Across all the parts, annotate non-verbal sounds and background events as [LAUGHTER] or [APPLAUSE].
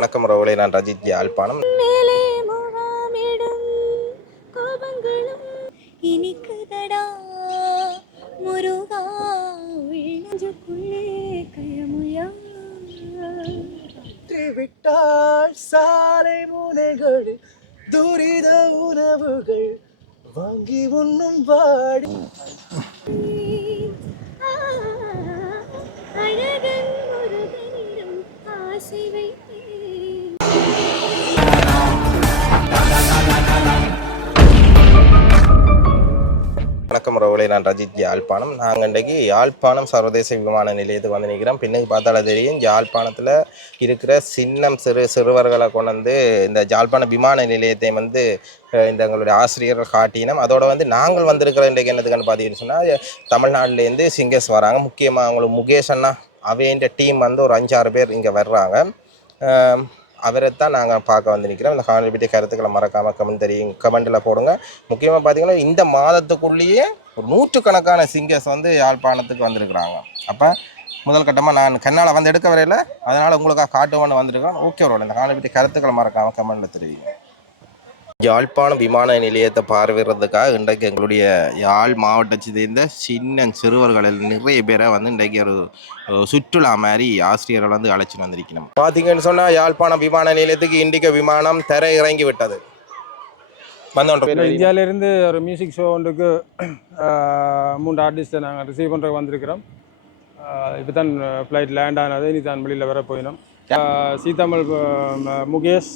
வணக்கம் ரவுளை நான் ரஜித் யாழ்ப்பாணம் மேலே முகாமிடும் கோபங்களும் இனிக்குதடா. முருகா உள்ளஞ்சுக்குள்ளே கயமுயா. விட்டால் சாலை முனைகள் துரித உணவுகள் வாங்கி உண்ணும் வாடி. உங்களை நான் ரஜித் யாழ்ப்பாணம். நாங்கள் இன்றைக்கு யாழ்ப்பாணம் சர்வதேச விமான நிலையத்துக்கு வந்து நிற்கிறோம் பின்னுக்கு பார்த்தால தெரியும் யாழ்ப்பாணத்தில் இருக்கிற சின்னம் சிறு சிறுவர்களை கொண்டு வந்து இந்த யாழ்ப்பாண விமான நிலையத்தை வந்து இந்த எங்களுடைய ஆசிரியர்கள் காட்டினோம். அதோட வந்து நாங்கள் வந்திருக்கிற இன்றைக்கு என்னதுக்குன்னு பார்த்தீங்கன்னு சொன்னால் தமிழ்நாட்டிலேருந்து சிங்கர்ஸ் வராங்க. முக்கியமாக அவங்களுக்கு முகேஷ் அண்ணா அவைன்ற டீம் வந்து ஒரு அஞ்சாறு பேர் இங்கே வர்றாங்க. அவரை தான் நாங்கள் பார்க்க வந்து நிற்கிறோம் இந்த ஹானல் பற்றிய கருத்துக்களை மறக்காமல் கமெண்ட் தெரியும் கமெண்ட்டில் போடுங்க. முக்கியமாக பார்த்தீங்கன்னா இந்த மாதத்துக்குள்ளேயே ஒரு நூற்றுக்கணக்கான சிங்கர்ஸ் வந்து யாழ்ப்பாணத்துக்கு வந்திருக்கிறாங்க. அப்போ முதல் கட்டமாக நான் கண்ணால் வந்து எடுக்க வரையில அதனால் உங்களுக்காக காட்டுவான்னு வந்திருக்கேன். ஓகே ஒரு இந்த ஹானல் பற்றிய கருத்துக்களை மறக்காமல் கமெண்ட்டில் தெரிவிங்க. யாழ்ப்பாணம் விமான நிலையத்தை பார்வையிடுறதுக்காக இன்றைக்கு எங்களுடைய யாழ் மாவட்டத்தை சேர்ந்த சின்ன சிறுவர்களில் நிறைய பேரை வந்து இன்றைக்கு ஒரு சுற்றுலா மாதிரி ஆசிரியர்கள் வந்து அழைச்சிட்டு வந்திருக்கணும் பார்த்தீங்கன்னு சொன்னால் யாழ்ப்பாணம் விமான நிலையத்துக்கு இண்டிகோ விமானம் தர இறங்கி விட்டது. வந்தோன்ற இந்தியாவிலேருந்து ஒரு மியூசிக் ஷோ ஒன்றுக்கு மூன்று ஆர்டிஸ்ட்டை நாங்கள் ரிசீவ் பண்ணுற வந்திருக்கிறோம். இப்போ தான் ஃப்ளைட் லேண்ட் ஆனது இனி தான் வெளியில் வர போயினோம் சீதாமல் முகேஷ்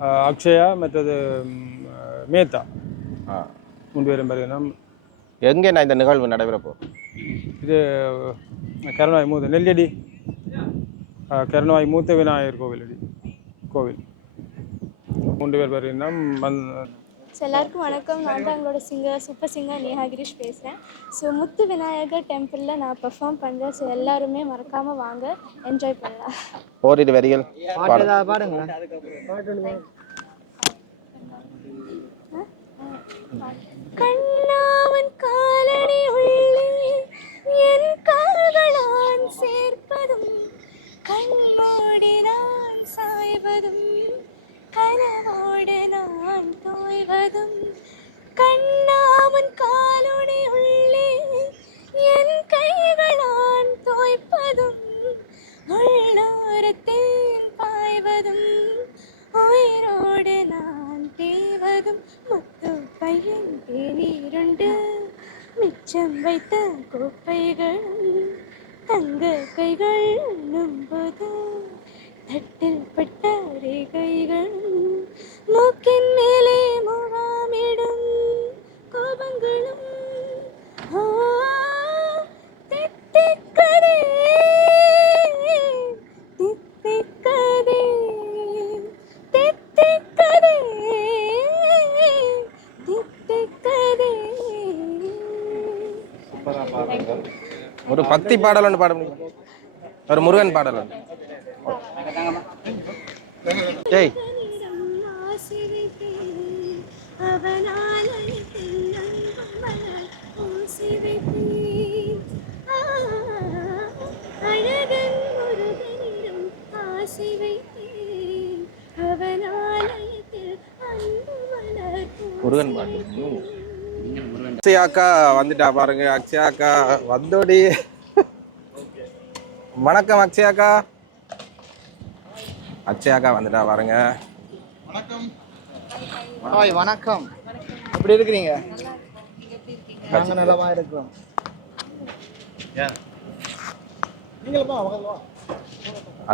அக்ஷயா மற்றது மேத்தா மூன்று பேரும் வருகிறோம் எங்கே நான் இந்த நிகழ்வு நடைபெற போகிறேன் இது கருணாய் மூத்த நெல்லியடி. ஆஹ், கருணாய் மூத்த விநாயகர் கோவில் அடி கோவில். மூன்று பேர் வந் ஸோ எல்லாருக்கும் வணக்கம். நான் தான் எங்களோட singer super singer Neha Girish பேசுகிறேன் ஸோ முத்து விநாயகர் டெம்பிளில் நான் பெர்ஃபார்ம் பண்ணுறேன் ஸோ எல்லாருமே மறக்காமல் வாங்க. என்ஜாய் பண்ணலாம். ஓரிரு வரிகள். பாடு. கண்ணாவன் காலடி உள்ளே என் கால்களான் சேர்ப்பதும் கண்ணோடு நான் சாய்வதும். கனவோடு நான் தோய்வதும் கண்ணாவன் காலடி உள்ளே பக்தி பாடல் ஒன்று பாட முடியும். ஒரு முருகன் பாடல் ஒன்று ஏய். முருகன் பாட்டு. அக்ஷயா அக்கா வந்துட்டா பாருங்க. அக்ஷயா அக்கா வந்தோடி. வணக்கம் அக்ஷயா அக்கா. அக்ஷயா அக்கா வந்துட்டா பாருங்க. ஹாய் வணக்கம். எப்படி இருக்கிறீங்க? நாங்க நலமா இருக்கிறோம். நீங்களும் அவங்க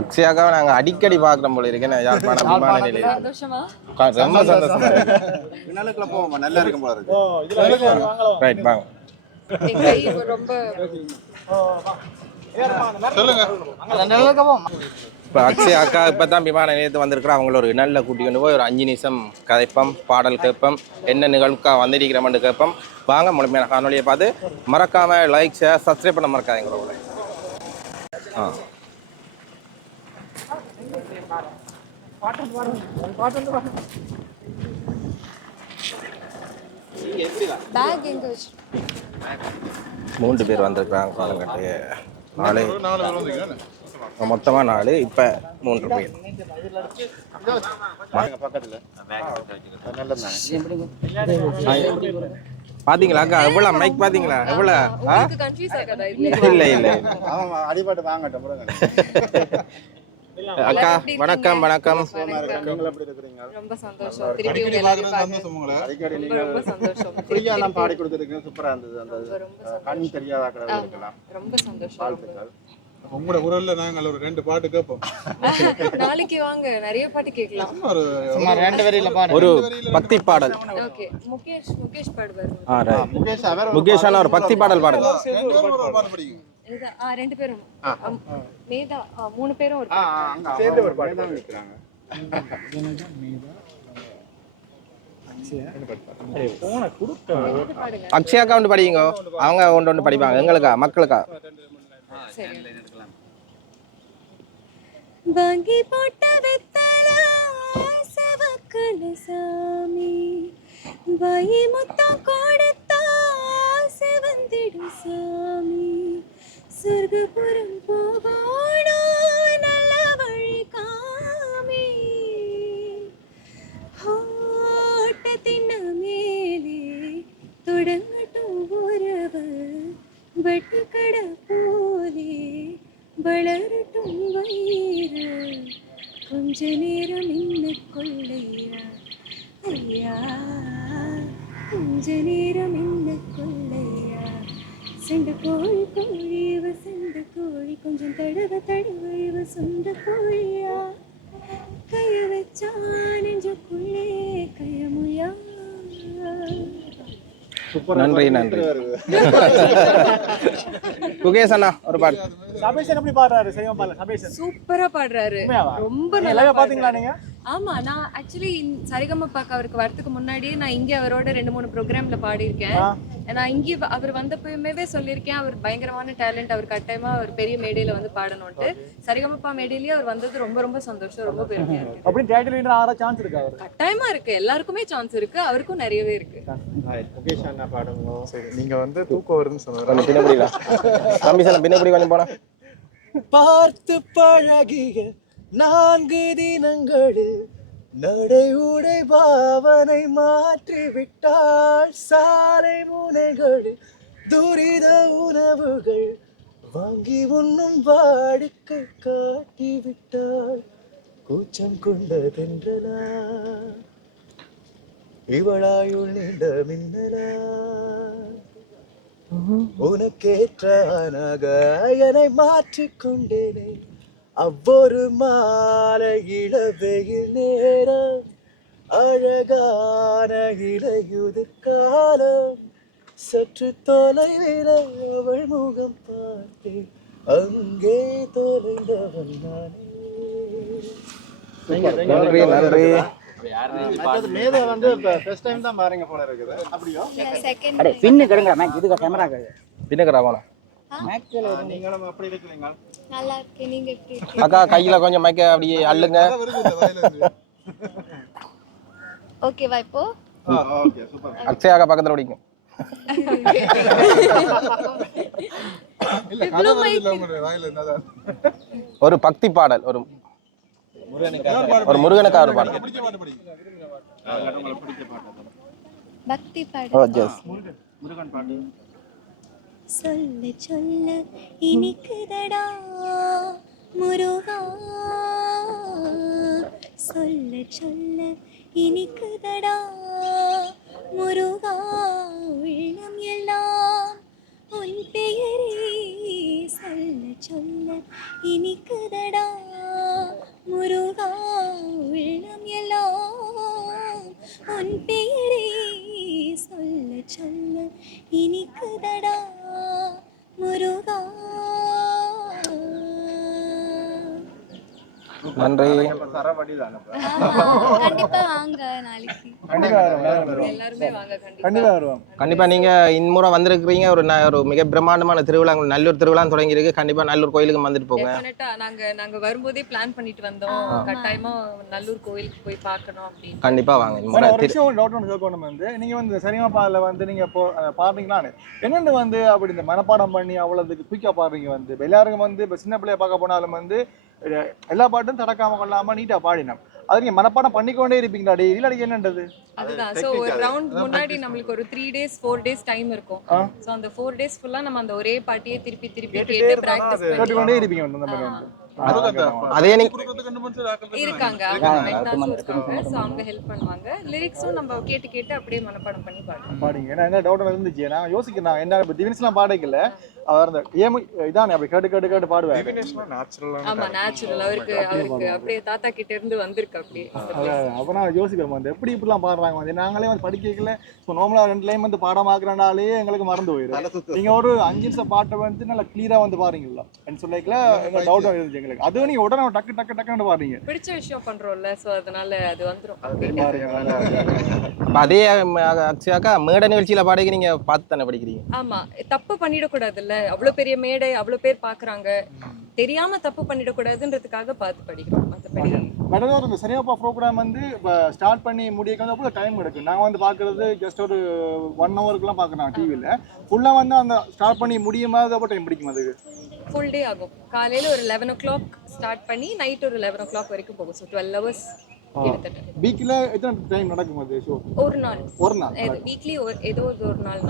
அக்ஷயா அக்காவை நாங்க அடிக்கடி பாக்குறோம் போல இருக்கேன் யாழ்ப்பாணம் விமான நிலையம் ரொம்ப சந்தோஷமா இருக்கு. வினாலுக்குள்ள போவோமா? நல்லா இருக்கும் போல இருக்கு. ரைட் வாங்க. இப்போ அக்ஷயா அக்கா இப்போ தான் விமான நிலையத்து வந்திருக்கிறோம் அவங்கள ஒரு நல்ல கூட்டி கொண்டு போய் ஒரு அஞ்சு நிமிஷம் கதைப்பம் பாடல் கேட்போம் என்ன நிகழ்வுக்கா வந்திருக்கிறோம்னு கேட்போம். வாங்க முழுமையான காணொலியை பார்த்து மறக்காம லைக் ஷேர் சப்ஸ்கிரைப் பண்ண மறக்காதீங்க. ஆ. மூன்று பேர் வந்திருக்கிறாங்க காலங்கட்டு நாலு. மொத்தமாக நாலு இப்போ மூன்று பேர். பாத்தீங்களா அக்கா? எவ்வளோ மைக் பாத்தீங்களா? எவ்வளோ இல்லை இல்லை அடிபாட்டு வாங்கட்டும் [LAUGHS] அக்கா வணக்கம் வணக்கம். ரொம்ப சந்தோஷம். திருப்பி உங்க எல்லாரையும் பார்க்க ரொம்ப சந்தோஷம். ஃப்ரீயா எல்லாம் பாடி கொடுத்துருக்கீங்க சூப்பரா இருந்தது. அந்த கண் தெரியாத இருக்கலாம். ரொம்ப சந்தோஷம். வாழ்த்துக்கள். உங்களோட குரல்ல நாங்கள் ஒரு ரெண்டு பாட்டு கேட்போம். [LAUGHS] நாளைக்கு வாங்க நிறைய பாட்டு கேட்கலாம். ஒரு சும்மா ரெண்டு வரியில பாடு. ஒரு பக்தி பாடல். ஓகே முகேஷ் முகேஷ் பாடுவார். முகேஷ் அவர் முகேஷ் ஒரு பக்தி பாடல் பாடுங்க. ரெண்டு பேரும். மேதா மூணு பேரும் சேர்ந்து ஒரு பாட்டு தான் இருக்கிறாங்க பாடுங்க அக்ஷயா அக்கா படிங்க. அவங்க ஒன்று ஒன்று படிப்பாங்க. எங்களுக்கா? மக்களுக்கா? சரி. வாங்கி போட்ட வெத்தல செவக்கல சாமி வாயி முத்தம் கொடுத்தா செவந்திடும் சாமி. സ്വർഗപുരം പോകാം செண்டு கோழி கோழி இவ செண்டு கோழி கொஞ்சம் தடவ தடவ இவ சொந்த கோழியா. கைய வச்சா நெஞ்சுக்குள்ளே கையமுயா. நன்றி நன்றி. [LAUGHS] முகேஷ் அண்ணா ஒரு பாட்டு. சபேஷன் எப்படி பாடுறாரு? செய்வோம் பாருங்க சபேஷன் சூப்பரா பாடுறாரு? ரொம்ப நல்லா பாத்தீங்களா நீங்க? ஆமா நான் ஆக்சுவலி சரிகமப்பாக்கு அவருக்கு வரதுக்கு முன்னாடியே நான் இங்க அவரோட ரெண்டு மூணு ப்ரோக்ராம்ல பாடியிருக்கேன். நான் இங்க வ- அவர் வந்தப்பயுமே சொல்லியிருக்கேன் அவர் பயங்கரமான டேலண்ட் அவர் கட்டாயமா அவர் பெரிய மேடையில வந்து பாடணும்ட்டு சரிகமப்பா மேடையிலயே அவர் வந்தது ரொம்ப ரொம்ப சந்தோஷம் ரொம்ப பெருமையா இருக்கு. ஆற சான்ஸ் இருக்கா அவரு கட்டாயமா இருக்கு. எல்லாருக்குமே சான்ஸ் இருக்கு. அவருக்கும் நிறையவே இருக்கு. முகேஷ் அண்ணா பாடுங்க சரி நீங்க வந்து தூக்கம் வருதுன்னு சொன்னது கொஞ்சம் பின்னப்படிங்களா தம்பி சார் பின்னப்படி கொஞ்சம் போனா பார்த்து பழகிய நான்கு தினங்களில் நடை உடை பாவனை மாற்றி விட்டாள் சாலை முனைகளில் துரித உணவுகள் வாங்கி உண்ணும் வாடிக்கை காட்டி விட்டாள் கூச்சம் கொண்டதென்றலா? இவளாயுள் நீண்ட மின்னலா? உனக்கேற்ற அனகயனை மாற்றிக்கொண்டேனே. அவ்வொரு மாலை இளவெயில் நேரம் அழகான இளையுதிர் காலம். சற்று தொலைவில் அவள் முகம் பார்த்தேன். அங்கே தொலைந்தவன் நானே. நன்றி நன்றி. மேதை வந்து ஃபர்ஸ்ட் டைம் தான் பாருங்க போல இருக்குது. அப்படியோ? செகண்ட் பின்னு கெடுங்கடா மேக் இதுக்கு கேமரா ஆ, நீங்களும் அப்படி இருக்கிறீங்க நல்லா இருக்கு நீங்க எப்படி இருக்கீங்க? அக்கா கையில கொஞ்சம் மைக்க அப்படியே அள்ளுங்க. ஓகேவா இப்போ? ஓகே சூப்பர் அக்ஷயா அக்கா பக்கத்துல என்னதான்? ஒரு பக்தி பாடல் ஒரு ஒரு முருகனுக்கா ஒரு பாடல். பக்தி பாடு ஓ ஜஸ் முருகன் பாட்டு. சொல்ல சொல்ல. இனிக்குதடா முருகா. சொல்ல சொல்ல. இனிக்குதடா முருகா. உள்ளம் எல்லாம் உன் பெயரே. சொல்ல சொல்ல. இனிக்குதடா முருகா. உள்ளம் எல்லாம் உன் பெயர். வருவோம் கண்டிப்பா. நீங்க இன்முறை வந்திருக்கிறீங்க. ஒரு ஒரு மிக பிரம்மாண்டமான திருவிழா நல்லூர் திருவிழா தொடங்கி இருக்கு கண்டிப்பா நல்லூர் கோயிலுக்கு வந்துட்டு போங்க. நாங்க நாங்க வரும்போதே பிளான் பண்ணிட்டு வந்தோம். கட்டாயமா நல்லூர் கோயிலுக்கு போய் பார்க்கணும் அப்படின்னு. கண்டிப்பா வாங்க இன்முறை டவுட் ஒன்று கேட்கணும் வந்து நீங்க வந்து சரிமா பாடல வந்து நீங்க பாடுறீங்களான்னு என்னென்னு வந்து அப்படி இந்த மனப்பாடம் பண்ணி அவ்வளவுக்கு குயிக்கா பாடுறீங்க வந்து? எல்லாருக்கும் வந்து சின்ன பிள்ளைய பார்க்க போனாலும் வந்து எல்லா பாட்டும் தடக்காம கொள்ளாம நீட்டா பாடினோம். அது நீங்க மனப்பாடம் பண்ணிக்கொண்டே இருப்பீங்களா டெய்லி இல்லாட்டி என்னன்றது அதுதான். சோ ஒரு ரவுண்ட் முன்னாடி நம்மளுக்கு ஒரு three days four days time இருக்கும். சோ அந்த ஃபோர் டேஸ் ஃபுல்லா நம்ம அந்த ஒரே பாட்டியே திருப்பி திருப்பி கேட்டு பிராக்டிஸ் பண்ணி கேட்டுக்கொண்டே இருப்பீங்க வந்து அந்த மாதிரி வந்து. அதே நீ இருக்காங்க. அவங்க மென்டாஸும் இருக்காங்க சோ அவங்க ஹெல்ப் பண்ணுவாங்க. லிரிக்ஸும் நம்ம கேட்டு கேட்டு அப்படியே மனப்பாடம் பண்ணி பாடுவோம் பாடிங்க. ஏன்னா என்ன டவுட் இருந்துச்சு நான் யோசிக்கிறேன். நான் என்ன இப்போ பாடைக்கல. அவர் அந்த ஏமு இதானே அப்படி கேட்டு கேட்டு கேட்டு பாடுவார். ஆமா நேச்சுரல் அவருக்கு அவருக்கு அப்படியே தாத்தா கிட்ட இருந்து வந்திருக்கு அப்படியே அந்த. அப்போ நான் யோசிக்கிறேன். வந்து எப்படி இப்படிலாம் பாடுறாங்க? வந்து நாங்களே வந்து படிக்கல ஸோ நார்மலாக ரெண்டு லைன் வந்து பாடமாக்குறனாலே எங்களுக்கு மறந்து போயிடும் நீங்க ஒரு அஞ்சு நிமிஷம் பாட்டை வந்து நல்லா கிளியரா வந்து பாருங்களா சொல்லிக்கல எங்க டவுட் இருந்துச்சு எங்களுக்கு. அது நீங்க உடனே டக்கு டக்கு டக்குன்னு பாடுறீங்க பிடிச்ச விஷயம் பண்றோம்ல சோ அதனால அது வந்துரும். அதே அக்ஷயாக்கா மேடை நிகழ்ச்சியில பாடகி நீங்க பார்த்து தானே படிக்கிறீங்க? ஆமா. தப்பு பண்ணிடக்கூடாதுல்ல. அவ்வளவு பெரிய மேடை அவ்வளவு பேர் பாக்குறாங்க. தெரியாம தப்பு பண்ணிடக்கூடாதுன்றதுக்காக பார்த்து படிக்கிறோம். மத்தபடி மேடம் இந்த சரியாப்பா ப்ரோக்ராம் வந்து இப்போ ஸ்டார்ட் பண்ணி முடிக்க வந்து அவ்வளோ டைம் எடுக்கும். நாங்கள் வந்து பார்க்குறது ஜஸ்ட் ஒரு ஒன் ஹவருக்குலாம் பார்க்குறோம் டிவியில் ஃபுல்லாக வந்து அந்த ஸ்டார்ட் பண்ணி முடியும் போது அப்போ டைம் பிடிக்கும் அதுக்கு. ஃபுல் டே ஆகும். காலையில ஒரு லெவன் ஓ கிளாக் ஸ்டார்ட் பண்ணி நைட் ஒரு லெவன் ஓ கிளாக் வரைக்கும் போகும். ஸோ டுவெல் ஹவர்ஸ் கிட்டத்தட்ட. வீக்கில் எத்தனை டைம் நடக்கும் அது ஷோ ஒரு நாள். ஒரு நாள் வீக்லி ஏதோ ஒரு நாள்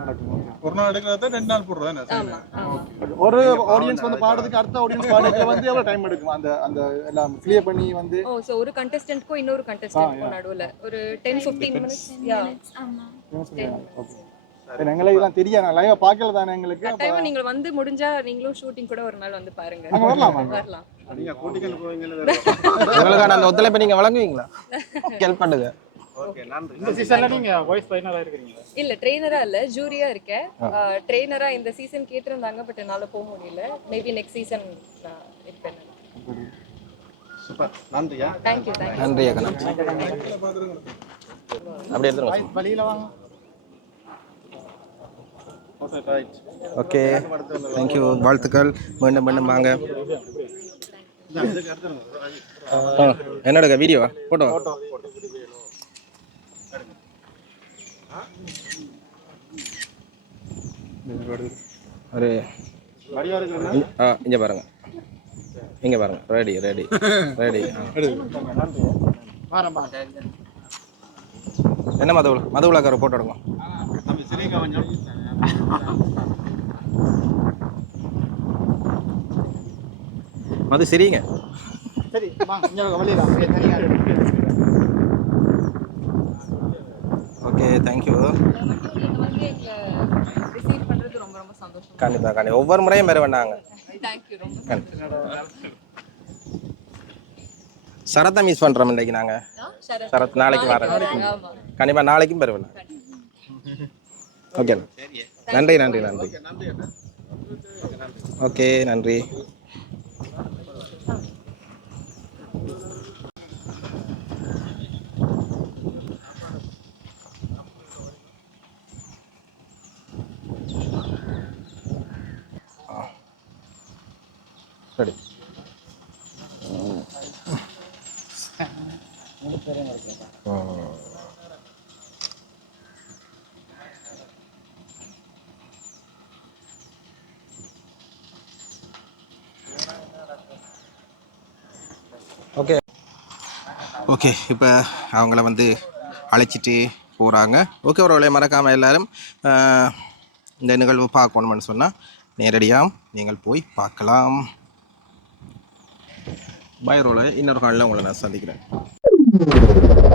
நடக்கும். ஒரு நாள் எடுக்கிறத ரெண்டு நாள் போடுறதா ஒரு ஆடியன்ஸ் வந்து பாடுறதுக்கு அடுத்த ஆடியன்ஸ் பாடுறதுக்கு வந்து எவ்வளோ டைம் எடுக்கும்? அந்த அந்த எல்லாம் கிளியர் பண்ணி வந்து ஓ ஒரு கண்டஸ்டன்ட்க்கும் இன்னொரு கண்டஸ்டன்ட்க்கும் நடுவுல. ஒரு டென் ஃபிஃப்டீன் மினிட்ஸ் யா ஆமா. எங்களுக்கு இதெல்லாம் தெரியாது. நான் பார்க்கல தானே எங்களுக்கு. அப்போ கட்டாயமா நீங்க வந்து முடிஞ்சா நீங்களும் ஷூட்டிங் கூட ஒரு நாள் வந்து பாருங்க. அங்கே வரலாமா வரலாம். நீங்க போவீங்கன்னு உங்களுக்கான அந்த ஒத்துழைப்பை நீங்க வழங்குவீங்களா? ஹெல்ப் பண்ணுங்க. ஓகே நன்றி. இந்த சீசன்ல நீங்க வாய்ஸ் ட்ரைனரா இருக்கீங்க இல்ல ட்ரெயினரா இல்ல ஜூரியா இருக்கேன் ட்ரெயினரா இந்த சீசன் கேட்டிருந்தாங்க பட் என்னால போக முடியல. மேபி நெக்ஸ்ட் சீசன் நான் இருப்பேன் சூப்பர். நன்றியா தேங்க்யூ தேங்க்யூ நன்றி அக்கா. நன்றி. அப்படி எடுத்துருங்க வழியில வாங்க. ஓகே. தேங்க்யூ வாழ்த்துக்கள். மீண்டும் மீண்டும் வாங்க. ஆ, என்னோட வீடியோவா? போட்டோ ஒரு ஆ இங்கே பாருங்க. இங்கே பாருங்க. ரெடி ரெடி ரெடி என்ன மதவுல மதவுலாக்கார போட்டோ எடுக்கும்? சரிங்க கொஞ்சம் மது சரிங்க. சரி ஓகே தேங்க்யூ கண்டிப்பாக கண்டிப்பாக ஒவ்வொரு முறையும் பெற வேண்டாங்க சரத்தை மிஸ் பண்ணுறோம் இன்றைக்கு நாங்கள் சரத். நாளைக்கு வரேன் ஆமா. கண்டிப்பாக நாளைக்கும் பெற வேண்டாம் ஓகே நன்றி நன்றி நன்றி. ஓகே நன்றி. ஓகே. ஓகே இப்போ அவங்கள வந்து அழைச்சிட்டு போகிறாங்க ஓகே ஒரு வேலையை மறக்காமல் எல்லாரும் இந்த நிகழ்வு பார்க்கணும்னு சொன்னால் நேரடியாக நீங்கள் போய் பார்க்கலாம். பாய் இன்னொரு காலில் உங்களை நான் சந்திக்கிறேன்.